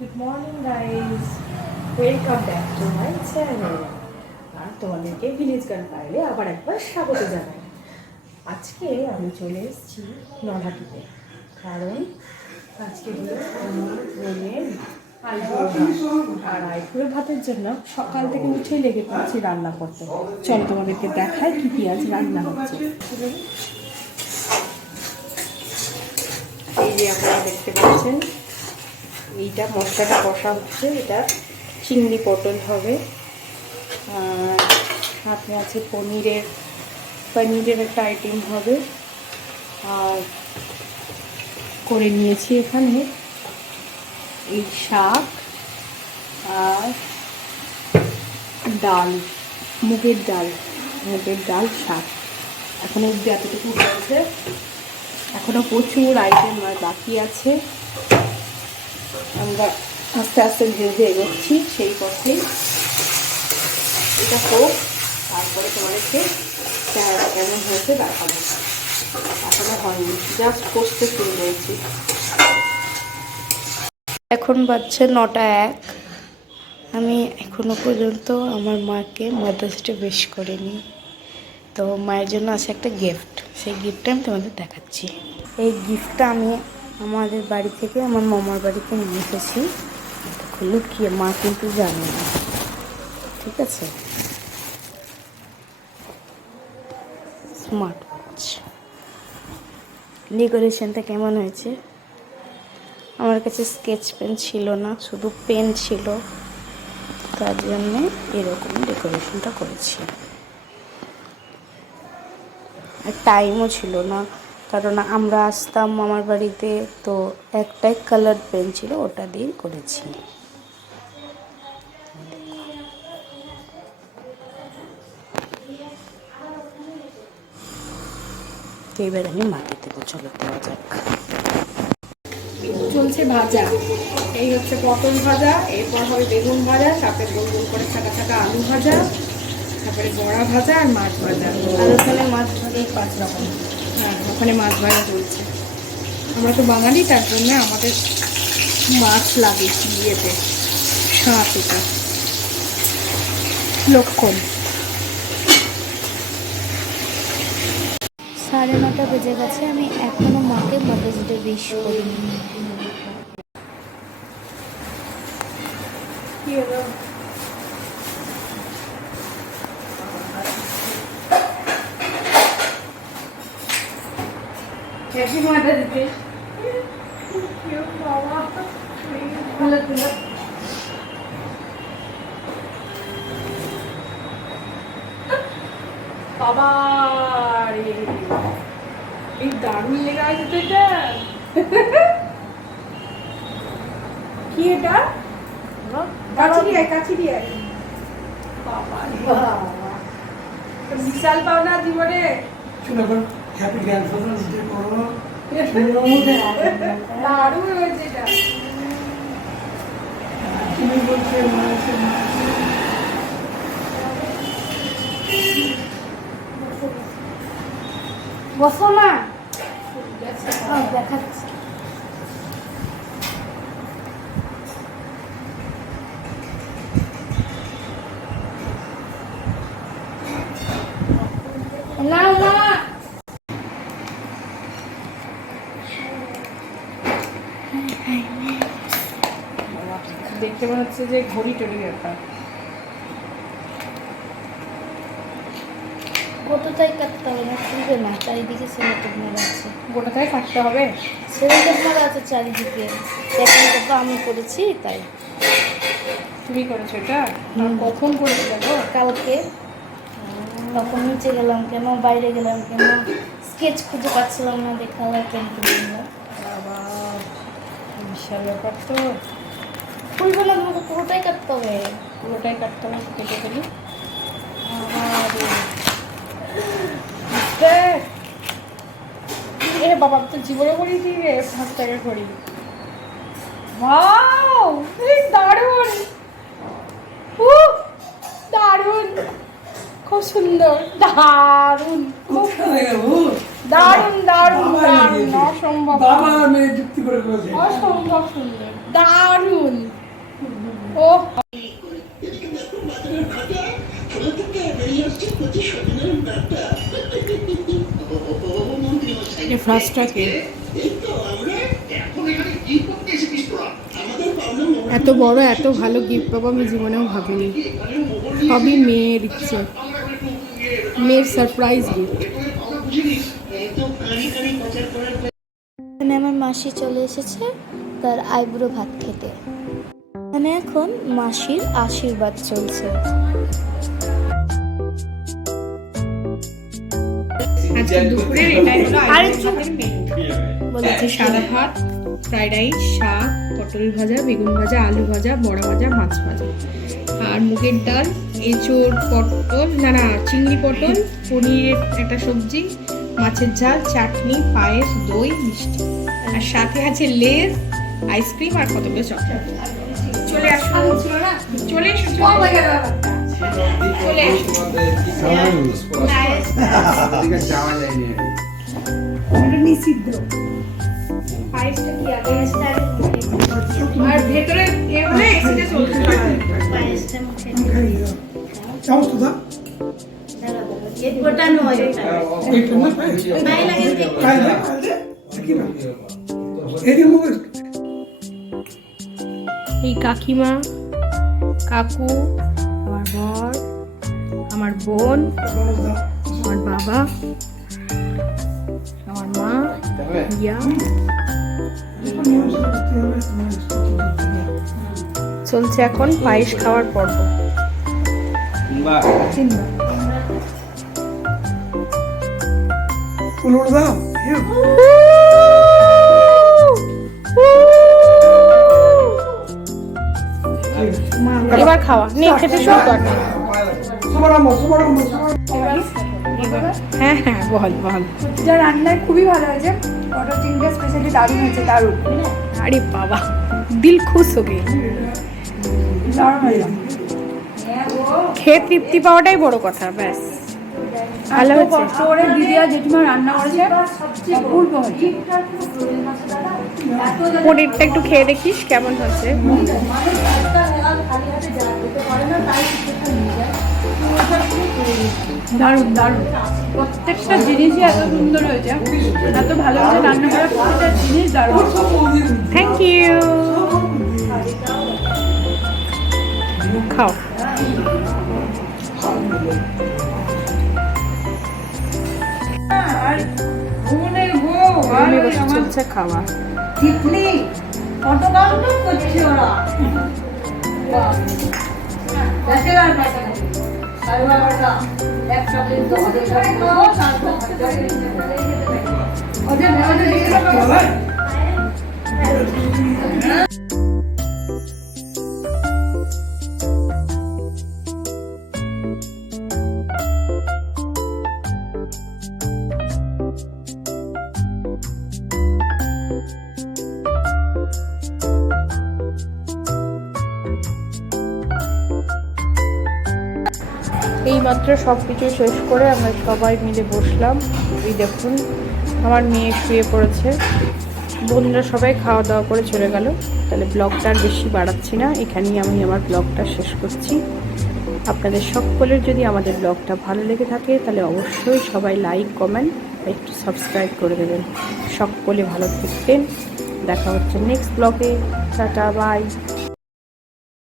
Good morning guys, welcome back to my channel. আর তোমাদেরকে village girl পাইলে আবার একবার স্বাগত জানাই। আজকে আমি চলে এসেছি নলহাটিতে, কারণ আজকে হলো আমার বোনের আইবুড়ো ভাত। আর আইবুড়ো ভাতের জন্য সকাল থেকে উঠেই লেগে পড়ছি রান্না করতে। চলো তোমাদেরকে দেখাই কী কী আজ রান্না হচ্ছে। এই যে আপনারা দেখতে পাচ্ছেন, এইটা মশলাটা কষা হচ্ছে। এটা চিংড়ি পটল হবে, আর সাথে আছে পনিরের একটা আইটেম হবে। আর করে নিয়েছি এখানে এই শাক আর ডাল, মুগের ডাল শাক। এখন অব্দি এতটুকু হয়েছে, এখনও প্রচুর আইটেম আর বাকি আছে। আমরা আস্তে আস্তে ধীরে ধীরে এগোচ্ছি সেই পথেই। এটা হোক, তারপরে তোমাদেরকে চেহারা কেমন হয়েছে দেখাবো। এখনো হয়নি, জাস্ট কষতে শুরু করেছি। এখন বাজছে 9:01। আমি এখনো পর্যন্ত আমার মাকে মাদার্স ডে উইশ করিনি। তো মায়ের জন্য আছে একটা গিফট, সেই গিফটটা আমি তোমাদের দেখাচ্ছি। এই গিফটটা আমি আমাদের বাড়ি থেকে আমার মামার বাড়িতে নিয়ে এসেছি। লুকিয়ে, মা কিন্তু জানে না, ঠিক আছে? Smart watch. ডেকোরেশনটা কেমন হয়েছে? আমার কাছে স্কেচ পেন ছিল না, শুধু পেন ছিল, তার জন্যে এরকম ডেকোরেশনটা করেছি। আর টাইমও ছিল না, কারণ আমরা আসতাম মামার বাড়িতে, তো একটাই কালার পেন ছিল, ওটা দিয়েই করেছি। এবার আমি মাটি দেবো, চলো দেওয়া যাক। চলছে ভাজা, এই হচ্ছে পটল ভাজা, এরপর হবে বেগুন ভাজা, সাথে গোল গোল করে ছাকা ছাকা আলু ভাজা, তারপরে বড়া ভাজা আর মাছ ভাজা। আর ওখানে মাছ ভাজা 5 রকম। হ্যাঁ, ওখানে মাছ ভাজা চলছে। আমরা তো বাঙালি, তার জন্য আমাদের মাছ লাগে বিয়েতে। সাত, এটা লক্ষণ। 9:30 বেজে গেছে, আমি এখনো মাকে মাদার্স ডে উইশ করিনি। কি হলো? Happy mother's day. বাবা এই দারুণ লেগে আছে তো এটা। কি এটা? কাছি দিয়ে বাবা বিশাল পাওনা জীবনে। হ্যাপি গ্র্যান্ডফাদার্স ডে করো। দারুণ হয়েছে এটা। তুমি বলছে বসো না, দেখাচ্ছি। না না, দেখতে মনে হচ্ছে যে ঘড়ি টড়ি ব্যাপার। গোটাটাই কাটতে হবে না, খুলবে না, চারিদিকে সেলোটেপ মারা আছে। গোটাটাই কাটতে হবে? সেলোটেপ মারা আছে চারিদিকে। প্যাকিংটা তো আমি করেছি, তাই। তুমি করেছো এটা? কখন করেছো দেখো? কালকে। তখন নিচে গেলাম কেন, বাইরে গেলাম কেন, স্কেচ খুঁজে পাচ্ছিলাম না, দেখা পেন কিনলাম। বাবা বিশাল ব্যাপার তো। খুলবে না, তোমাকে পুরোটাই কাটতে হবে। পুরোটাই কাটতে হবে, কেটে ফেলি। এ বাবা, তো জীবনে করিয়েছি রে 5 টাকার ঘড়ি। ওয়াও, দারুণ, দারুণ, খুব সুন্দর, দারুণ। কোথায় গেল? দারুণ দারুণ বাবা দারুণ এগিয়েছে। অসম্ভব বাবা আর মেয়ে যুক্তি করে ফেলেছে। অসম্ভব সুন্দর দারুণ ও ফার্স্টটাকে এত বড় এত ভালো গিফট পাবো আমি জীবনেও ভাবিনি। সবই মেয়ের ইচ্ছে, মেয়ের সারপ্রাইজ গিফট। এখানে আমার মাসি চলে এসেছে তার আইব্রো ভাত খেতে। এখানে এখন মাসির আশীর্বাদ চলছে। আজকে দুপুরে এটাই হলো আরে আইটেম চুপ। ভাতের মেনু। বলেছে সাদা ভাত, ফ্রাইড রাইস, শাক, পটল ভাজা, বেগুন ভাজা, আলু ভাজা, বড়া ভাজা, মাছ ভাজা, আর মুগের ডাল, এঁচোড়, পটল না চিংড়ি পটল, পনিরের একটা সবজি, মাছের ঝাল, চাটনি, পায়েস, দই, মিষ্টি, আর সাথে আছে লেস, আইসক্রিম আর কতগুলো চকলেট। চলে আসুন, চলে এসো, চলে এসো। পায়েসটা কি আগে আর ভেতরে এ হলে এসিতে চলছে না। পায়েসটা মুখে আমি খাই না। চামচ তো দাও। গোটা নয় ওটা। এইটা না পায়েস? গায়ে লাগে যে খাই না, খাই না। কি না? এদিকে মুখ এই কাকিমা, কাকু, আমার বর, আমার বোন, আমার বাবা, আমার মা, ইয়া চলছে এখন পায়েস খাওয়ার পর্ব। ফুল দাও। এবার খাওয়া নিয়ে খেতে শুরু কর। সবার আম্মা, সবার আম্মা, সবার হ্যাঁ হ্যাঁ বল বল। যা রান্নায় খুবই ভালো হয়েছে, ওটা চিংড়িটা স্পেশালি দারুণ হয়েছে, দারুণ আরে বাবা দিল খুশ হয়ে গেল। দারুণ হয়েছে। খেয়ে তৃপ্তি পাওয়াটাই বড় কথা, ব্যাস ভালো এত হয়েছে। কষ্ট করে দিদি আর জেঠিমা রান্না করেছে, অপূর্ব হয়েছে। পনিরটা একটু খেয়ে দেখিস কেমন হয়েছে। দারুণ দারুণ, প্রত্যেকটা জিনিসই এত সুন্দর হয়েছে, এত ভালো হয়েছে রান্না করা, প্রত্যেকটা জিনিস দারুণ। Thank you. খাও। আর বোনের বউ আর আমি ওই বসে আমার চলছে খাওয়া। তিতলি কত কাণ্ড করছে ওরা। ব্যাচেলার ব্যাচেলার আর বাবাটা একসাথে ওদের বলাই? এইমাত্র সব কিছু শেষ করে আমরা সবাই মিলে বসলাম। এই দেখুন আমার মেয়ে শুয়ে পড়েছে, বোনরা সবাই খাওয়া দাওয়া করে চলে গেল। তাহলে ব্লগটা আর বেশি বাড়াচ্ছি না, এখানেই আমি আমার ব্লগটা শেষ করছি। আপনাদের সকলের যদি আমাদের ব্লগটা ভালো লেগে থাকে তাহলে অবশ্যই সবাই লাইক কমেন্ট একটু সাবস্ক্রাইব করে দেবেন। সকলে ভালো থাকবেন, দেখা হচ্ছে নেক্সট ব্লগে। Tata bye.